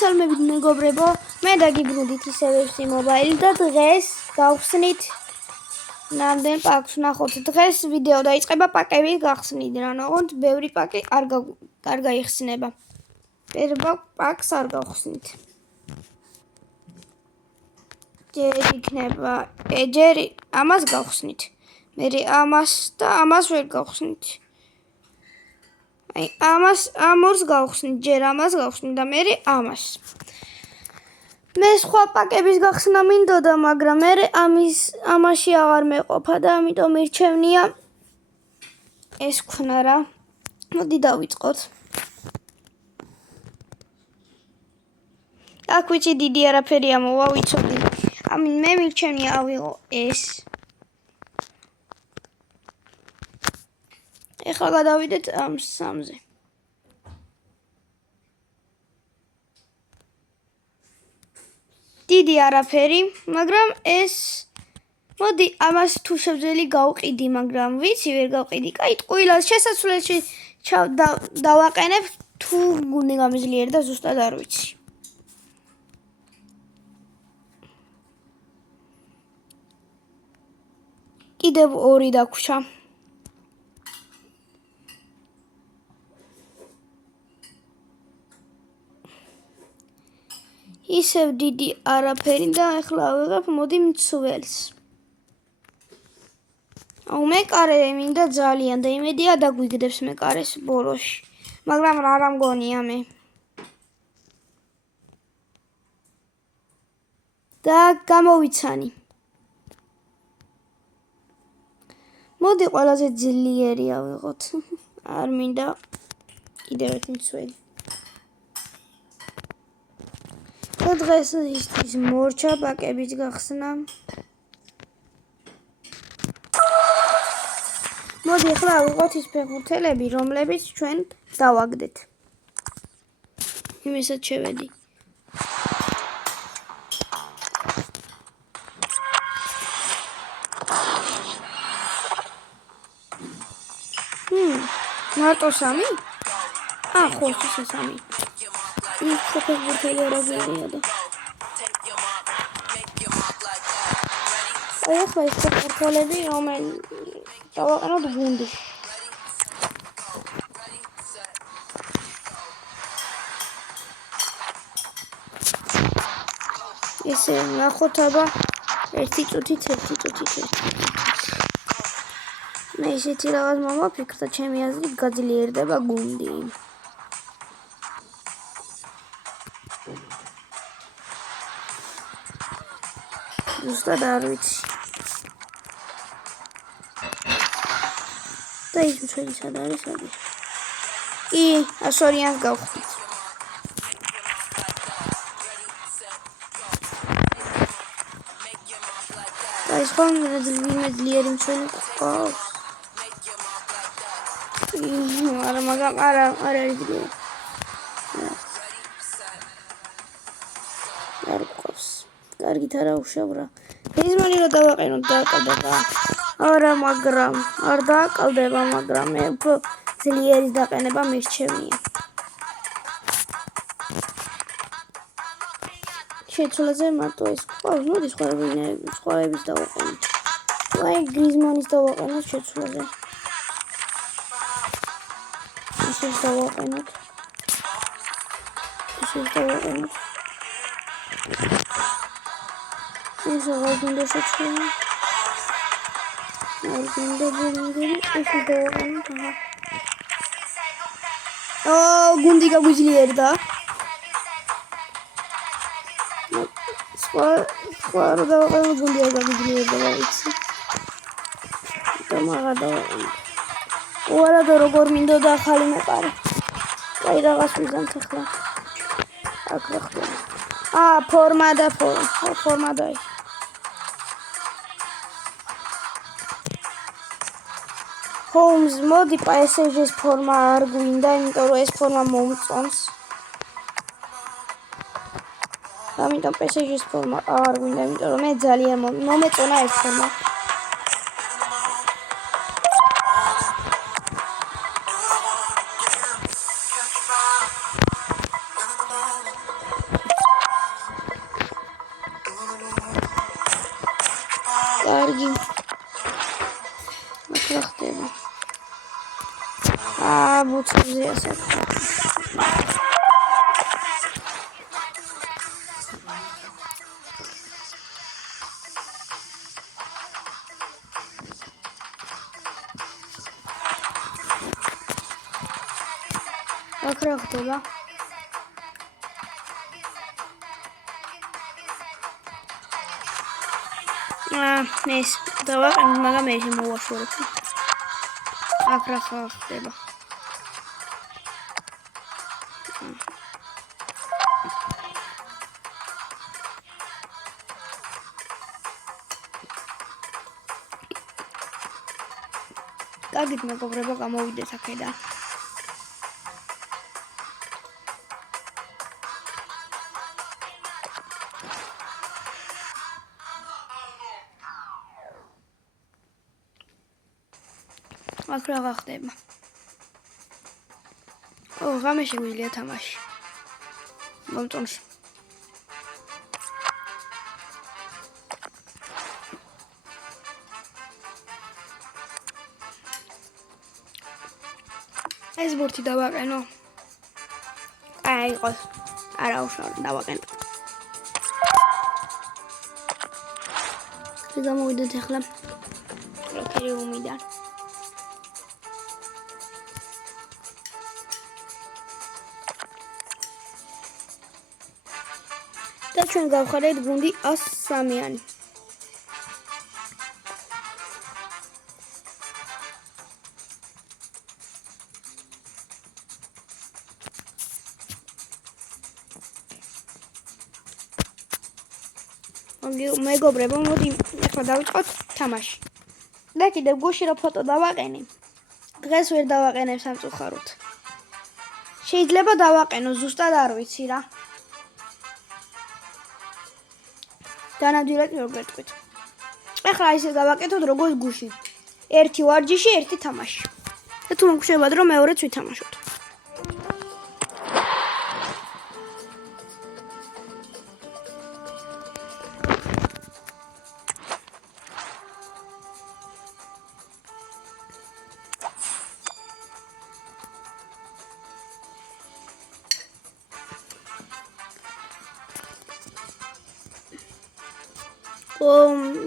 მოგესალმებით მეგობრებო, მე დაგიბრუნდით ისევ FC Mobile და დღეს გავხსნით ნამდვილ პაკს ვნახოთ. დღეს ვიდეო დაიწყება პაკების გახსნიდან, ოღონდ ბევრი პაკი არ გაიხსნება. პირველ პაკს არ გავხსნით. ჯერ ამას გავხსნით. მე ამას და ამას ვერ გავხსნით. ამ ორს გავხსნით, ჯერ ამას გავხსნით და მე ამას. მე სხვა პაკების გახსნა მინდოდა, მაგრამ მე ამაში აღარ მეყოფა და ამიტომ მირჩევნია ეს ქნა რა. მოდი დავიწყოთ. აქ ვიცი დიდი არაფერი ამოვა, ვიცოდი. მე მირჩევნია ავიღო ეს. ეხლა გადავიდეთ ამ სამზე. დიდი არაფერი, მაგრამ ეს მოდი ამას თუ შევძელი გავყიდი, მაგრამ ვიცი ვერ გავყიდი. კაი, ტყუილას შესაძლოა დავაყენებ თუ გუნდი გამიძლიერდა, ზუსტად არ ვიცი. კიდევ ორი დაგვრჩა. ისევ დიდი არაფერი და ახლა ავიღებ მოდი მცველს. მე კარე მინდა ძალიან და იმედია დაგვიგდებს მე კარეს ბოლოში. მაგრამ რა მგონია მე. და გამოვიცანი. მოდი ყველაზე ძლიერი ავიღოთ. არ მინდა კიდევ ერთი მცველი. დღეს ის მორჩა პაკების გახსნა. მოდი ახლა ავიღოთ ის ფეხბურთელები, რომლებიც ჩვენ დავაგდეთ. იმესაც შევედი. მარტო 3? ხო, ისე 3. ის ფეხბურთელი არაფერია და. ახლა ის ფეხბურთელები დავაყენოთ გუნდში. ესე ნახოთ აბა 1 წუთით. მე ისეთი რაღაც მომაფიქრდა, ჩემი აზრით გაძლიერდება გუნდი. ზუსტად არ ვიცი. და ის მცველი სად არის? კი, 100-იანს გავხდით. და ის ხომ ძლიერი მცველი ყავს. მაგრამ არ არის ძლიერი. არ ყავს. კარგით არა უშავრა. გრიზმანი რა დავაყენოთ დააყალდება. არა, მაგრამ არ დააყალდება, მაგრამ მე უფრო ძლიერის დაყენება მირჩევნია. შეცვლაზე მარტო ეს ყავს, მოდი სხვაების დავაყენოთ. აი გრიზმანის დავაყენოთ შეცვლაზე. ისევ დავაყენოთ. ეს აღარ გინდა შეცვლა. არ გინდა ეს დავაყენოთ. გუნდი გაგვიძლიერდა. სხვა რა დავაყენოთ, გუნდი არ გაგვიძლიერდა, ვიცი. და მაგა დავაყენოთ. უარა და როგორ მინდოდა ახალი მეყარე. აი რაღაც ვიზამთ ახლა. აქ რა ხდება? ფორმა და ის. ჰოუმს მოდი PSG-ს ფორმა არ გვინდა, იმიტომ რომ ეს ფორმა მომწონს. ამიტომ PSG-ს ფორმა არ გვინდა, იმიტომ რომ მე ძალიან მომეწონა ეს ფორმა. კარგი. ახლა ხდება. ბუცებზე ასე. ახლა ხდება. ეს დავაყენე, მაგრამ მე შემოვაშორებ. ახლა ხდება. კარგით მეგობრებო, გამოვიდეთ აქედან. ახლა რა ხდება? ღამე შეგვიძლია თამაში. მომწონს. ეს ბურთი დავაყენო. იყოს. არა უშავ დავაყენო. გამოვიდეთ ახლა. როკერიუმიდან. და ჩვენ გავხარეთ გუნდი 103-იანი. მეგობრებო, მოდი ახლა დავიწყოთ თამაში. და კიდევ გუშინ რა ფოტო დავაყენე. დღეს ვერ დავაყენებ სამწუხაროდ. შეიძლება დავაყენო, ზუსტად არ ვიცი რა. დანამდვილად ვერ გეტყვით. ახლა ისე გავაკეთოთ როგორც გუშინ. ერთი ვარჯიში, ერთი თამაში. და თუ მოგხვდებათ რომ მეორეც ვითამაშოთ.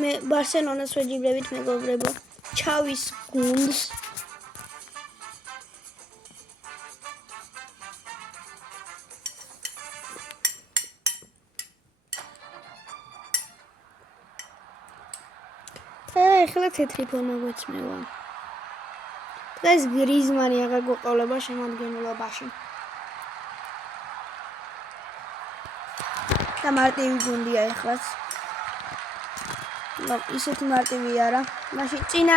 მე ბარსელონას ვეჯიბრებით მეგობრებო. ჩავის გუნდს. ახლა თეთრი ფორმა გვეცმევა. დღეს გრიზმანი აღარ გვეყოლება შემადგენლობაში. და მარტივი გუნდია ახლაც. ისეთი მარტივი არა. მაშინ წინა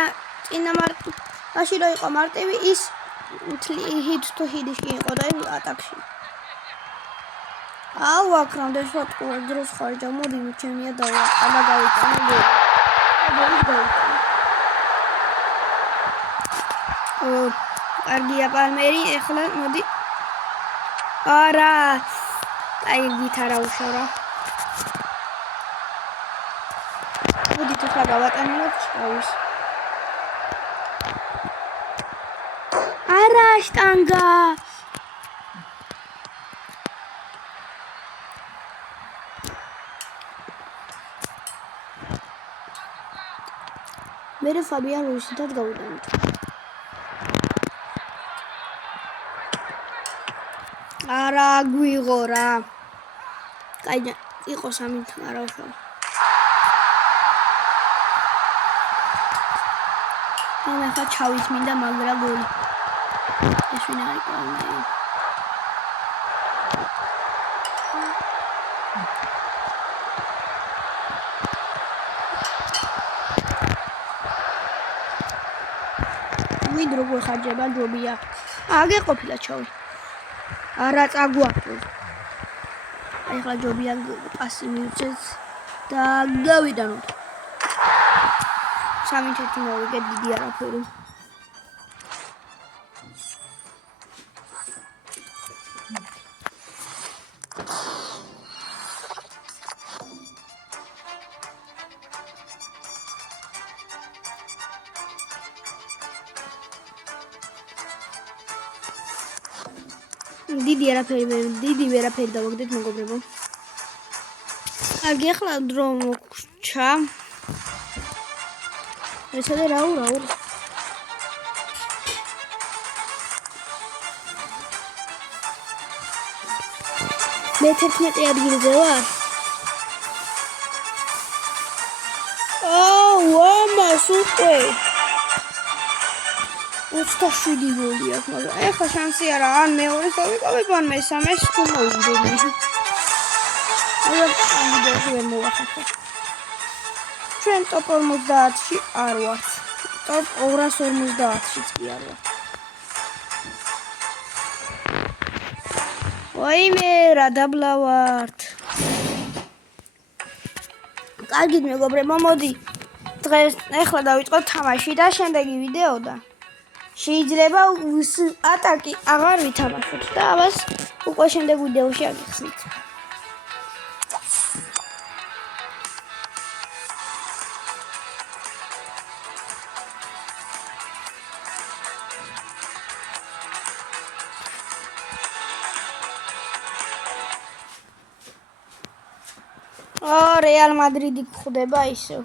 მაშინ რო იყო მარტივი ის ჰით თუ ჰიდში იყო და ატაკში. ვაქრამდე შოთკულ დროს ხარჯა მოდი ჩემია და გავიტანე გოლი. კარგია პალმერი, ახლა მოდი. არა. აი გიტარა უშორა. მოდი ახლა გავატანოთ ჩავის. არა შტანგა. მერე ფაბიან რუსიდად გავიტანეთ. არა გვიღო რა. კაი იყო სამი არა უშავ. მე ხა ჩავის მინდა მაგრა გოლი. ეს ვინ არის პალმერი? ვინ როგორ ხარჯება ჯობია. აგე ყოფილა ჩავი. არა წაგვაქვს. აი ახლა ჯობია პასი მივცეს და გავიტანოთ. 3-1 მოვიგე დიდი არაფერი. დიდი ვერაფერი დავაგდეთ მეგობრებო. კარგი, ახლა დრო მოგჩა. ესაა რაუ. მე 11 ადგილზე ვარ. ამას უკვე 27 გოლი აქვს, მაგრამ ეხლა შანსი არა, ან მეორეს დავიკავებ, ან მესამეს თუ მოვიდეს. არა, ვიდეოში ვერ მოვახერხებ. ჩვენ ტოპ 50-ში არ ვართ. ტოპ 250-შიც კი არ ვართ. ვაიმე, რა დაბლა ვართ. კარგი მეგობრებო, მოდი. დღეს ეხლა დავიწყოთ თამაში და შემდეგი ვიდეო და შეიძლება ატაკი აღარ ვითამაშოთ და ამას უკვე შემდეგ ვიდეოში აგიხსნით. რეალ მადრიდი გვხვდება ისევ.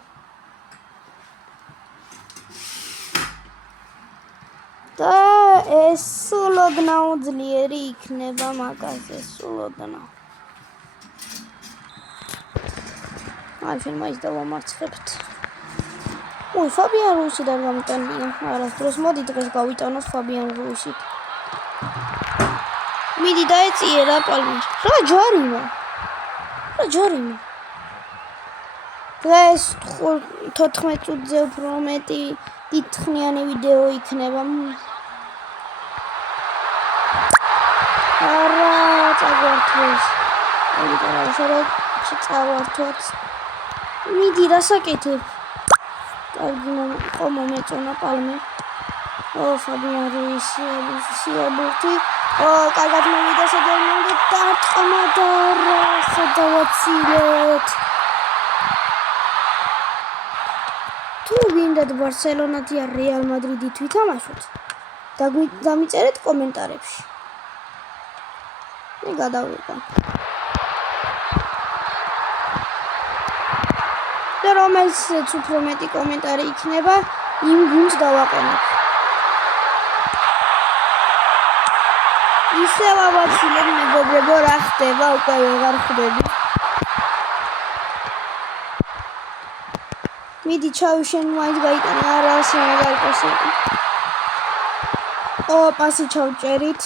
და ეს სულოდნაო ძლიერი იქნება მაგაზე, სულოდნაო. ჩვენ მაინც დავამარცხებთ. ფაბიან რუისი და გამიტანია. არასდროს მოდი დღეს გავიტანოთ ფაბიან რუისი. მიდი დაეწიერა პალმერ. რა ჯარიმა. დღეს 14 წუთზე უფრო მეტი დიდხნიანი ვიდეო იქნება. არა, წაგვართვეს. წავართვათ. მიდი, რასაკეთებ? კარგი მომეწონა პალმე. ფაბიან რუისი, სიაბურთი. კარგად მოვიდა სადავმამდე დარტყმა და რასა დავაცილეთ. თუ გინდათ ბარსელონათი ან რეალ მადრიდით ვითამაშოთ, დამიწერეთ კომენტარებში. მე გადავიყავ. და რომელსაც უფრო მეტი კომენტარი იქნება, იმ გუნდს დავაყენებ. ისევ ავაცილებ მეგობრებო, რა ხდება, უკვე ვეღარ ხვდები. მიდი ჩავიშენ მაინც გაიტანა არა ასე მაგარი პასი. პასი ჩავჭერით.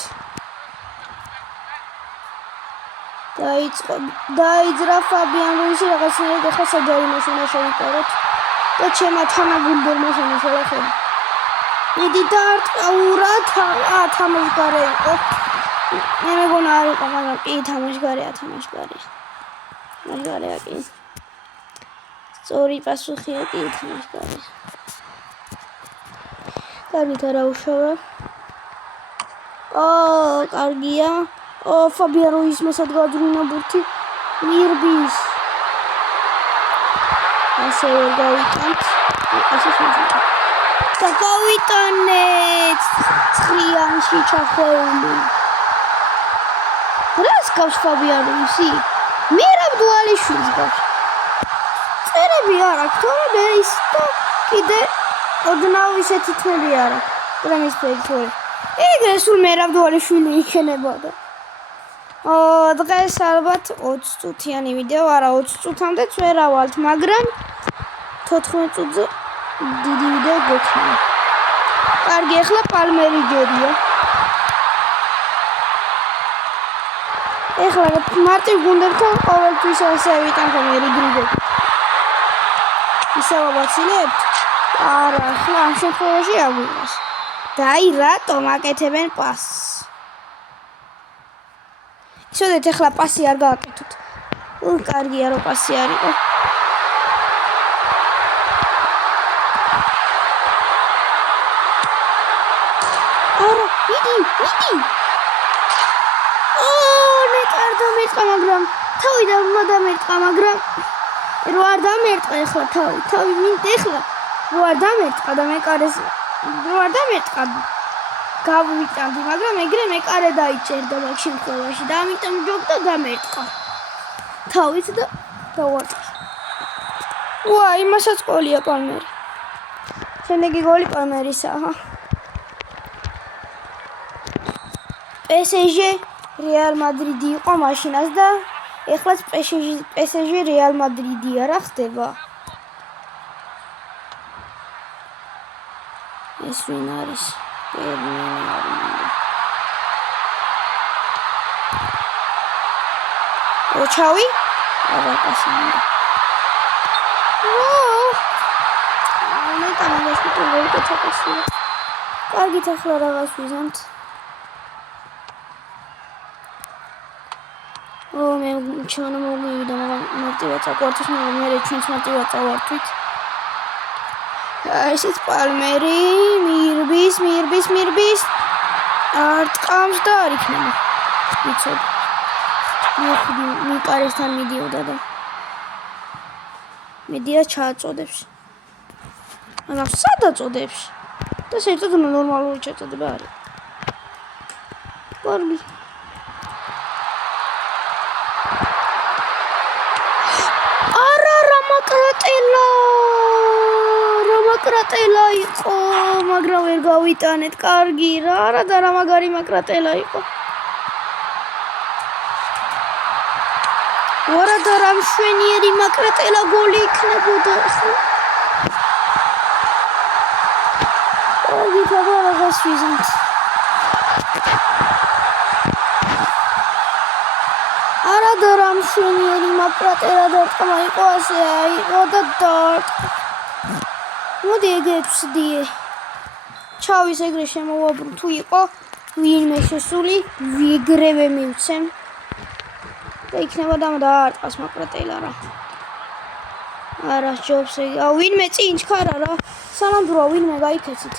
დაიძრა ფაბიან რუისი რაღაცნაირად ახლა საჯარიმოში უნდა შევიკავოთ და ჩემმა თანაგუნდელმა შემოშალახები. მიდი დარტყაურა თამაშგარე იყო. მე მეგონა არ იყო, მაგრამ კი თამაშგარეა. თამაშგარეა კი. სწორი პასუხია კი თამაშგარე. კარგი თარაუშავა. კარგია. ფაბიან რუისმა სადღადრინა ბურთი მირბის. ასე ვერ გავიტანთ. ასე შეიძლება. და გავიტანეთ. ცხრიანში ჩახვეული. რას გავს ფაბიან რუისი? მერაბდუალიშვილს გავს. წერები არ აქვს, თორემ ის და კიდე ოდნავ ისეთი თმები არ აქვს. ტრანსფერი თორე. ეგრე სულ მერაბდუალიშვილი იქნებოდა. დღეს ალბათ 20 წუთიანი ვიდეო, არა 20 წუთამდეც ვერ ავალთ, მაგრამ 14 წუთზე დიდი ვიდეო გექნება. კარგი, ახლა პალმერი ჯერია. ეხლა მარტივ გუნდებთან ყოველთვის ასე ვიტანხო მე რიგრიგები. ისევ ავაცილებთ? არა, ახლა ამ შემთხვევაში აგვიღეს. და აი რატომ აკეთებენ პასს? ისოდეთ ახლა პასი არ გააკეთოთ. კარგია რომ პასი არ იყო. არა, მიდი. ნეტარდა მაგრამ თავიდან უნდა დამერტყა, მაგრამ რო არ დამერტყა ახლა თავი მინდა ახლა რო არ დამერტყა და მე კარეს რო არ დამერტყა გავიტანდი, მაგრამ ეგრე მეკარე დაიჭერდა მაგ შემთხვევაში და ამიტომ ჯობდა დამერტყა. თავით და დავარტყა. ვა, იმასაც გოლია პალმერი. შემდეგი გოლი პალმერისაა. PSG Real Madrid იყო მაშინაც და ეხლაც PSG Real Madrid-ია, რა ხდება? ეს ვინ არის? ოჩავი? არა, პასინდა. მე თამაში ტოლოი კეთებსია. კარგით, ახლა რაღაც ვიზამთ. მე ჩვენ მოვივიდა, მაგრამ მარტივად აკვართვის, მაგრამ მე ჩვენც მარტივად წავართვით. ესეც პალმერი, მირბის. არტყამს და არ იქნება. ვიცოდი. მიკარესთან მიდიოდა და მედია ჩააწოდებს. მაგრამ სად აწოდებს? და საერთოდ ნორმალური ჩაწოდება არის. კარგი. მაკრატელა იყო, მაგრამ ვერ გავიტანეთ. კარგი რა, არა და რა მაგარი მაკრატელა იყო. არა და რა მშვენიერი მაკრატელა გოლი იქნებოდა ახლა. კარგი, თაბა რაღაც ვიზამთ. არა და რა მშვენიერი მაკრატელა დარტყმა იყო, ასე აიყო და დარტყმა. მოდი ეგრეც დიე. ჩავის ეგრე შემოვაბრუნ თუ იყო ვინმე შესული, ვიგრევე მივცემ. და იქნება დაარტყას მაკრატელა რა. არა, ჯობს ეგ. ვინმე წინ ჩქარა რა. სანამდროა ვინმე გაიქეცით.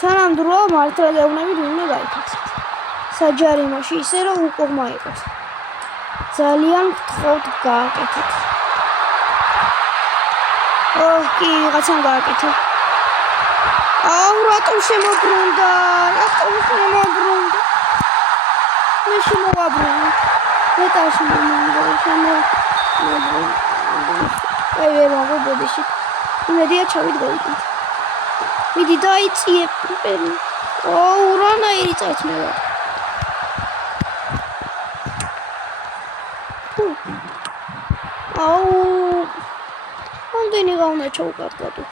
სანამდროა მართლა გეუბნებით ვინმე გაიქეცით. საჯარიმოში ისე რომ უკუღმა იყოთ. ძალიან გთხოვთ გააკეთეთ. კი, რაღაცამ გააკეთა. რატომ შემოbrunდა? მე შემოვაბრუნე. მე ტაში მომდევნო ვერ მოგბოდიში. იმედია ჩავით გავიკეთე. მიდი დაიწიე პერი. რანაირი წაიწმევა. ამდენი გავნა ჩაუკარგატო.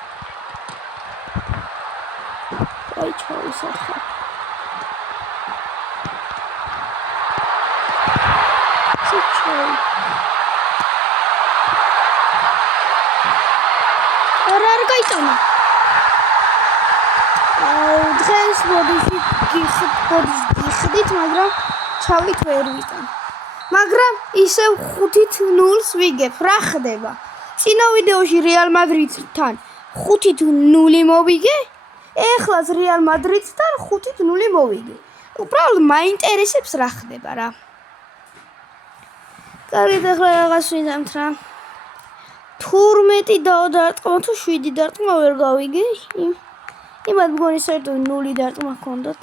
აი ჩავისახა. არა გაიტანა. დღეს მოდიში გიხდით, მაგრამ ჩავით ვერ ვიტან. მაგრამ ისევ 5-0-ს ვიგებ. რა ხდება? წინა ვიდეოში Real Madrid-თან 5-0 მოვიგე. ეხლაც Real Madrid-თან 5-0 მოვიგე. უბრალოდ მაინტერესებს რა ხდება რა. კარგი, ახლა რაღაც ვიზამთ რა. 12 დაადარტყმა თუ 7 დარტყმა ვერ გავიგე. იმად მგონი საერთოდ 0 დარტყმა ჰქონდათ.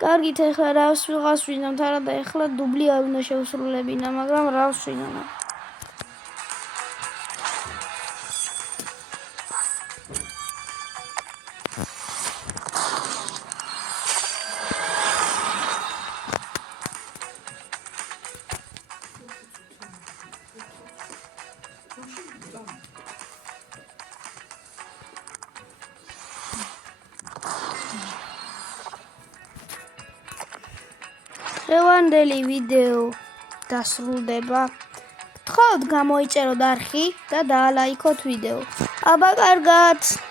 კარგით, ახლა რას ვიზამთ არა და ახლა დუბლი არ უნდა შევსრულებინა, მაგრამ რას ვიზამთ. დღევანდელი ვიდეო დასრულდება. გთხოვთ გამოიწეროთ არხი და დაალაიქოთ ვიდეო. აბა კარგად.